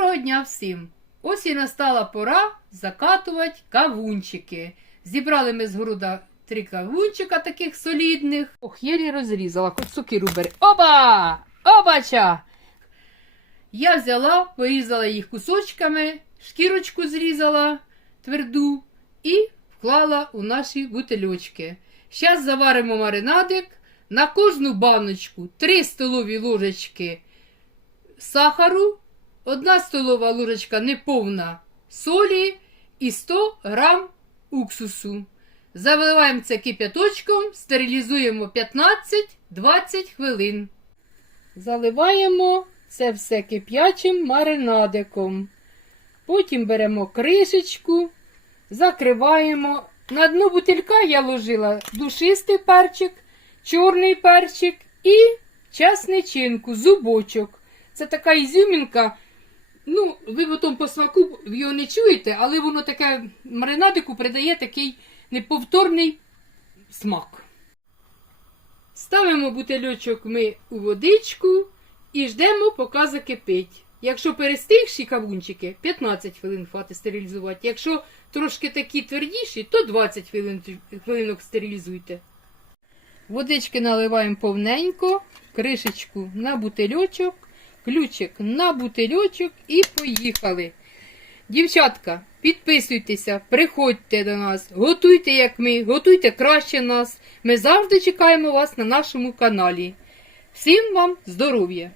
Доброго дня всім! Ось і настала пора закатувати кавунчики. Зібрали ми з города три кавунчика таких солідних. Ох, єлі розрізала, хоч сокиру бери. Оба! Обача! Я взяла, порізала їх кусочками, шкірочку зрізала тверду і вклала у наші бутильочки. Зараз заваримо маринадик. На кожну баночку 3 столові ложечки сахару, 1 столова ложечка неповна солі і 100 грам уксусу. Заливаємо це кип'яточком, стерилізуємо 15-20 хвилин. Заливаємо це все кип'ячим маринадиком. Потім беремо кришечку, закриваємо. На дно бутилька я ложила душистий перчик, чорний перчик і часничинку, зубочок. Це така ізюмінка. Ну, ви потім по смаку його не чуєте, але воно таке маринадику придає такий неповторний смак. Ставимо бутильочок ми у водичку і ждемо, поки закипить. Якщо перестигші кавунчики, 15 хвилин хватить стерилізувати. Якщо трошки такі твердіші, то 20 хвилин, хвилинок стерилізуйте. Водички наливаємо повненько, кришечку на бутильочок, ключик на бутильочок і поїхали. Дівчатка, підписуйтеся, приходьте до нас, готуйте, як ми, готуйте краще нас. Ми завжди чекаємо вас на нашому каналі. Всім вам здоров'я!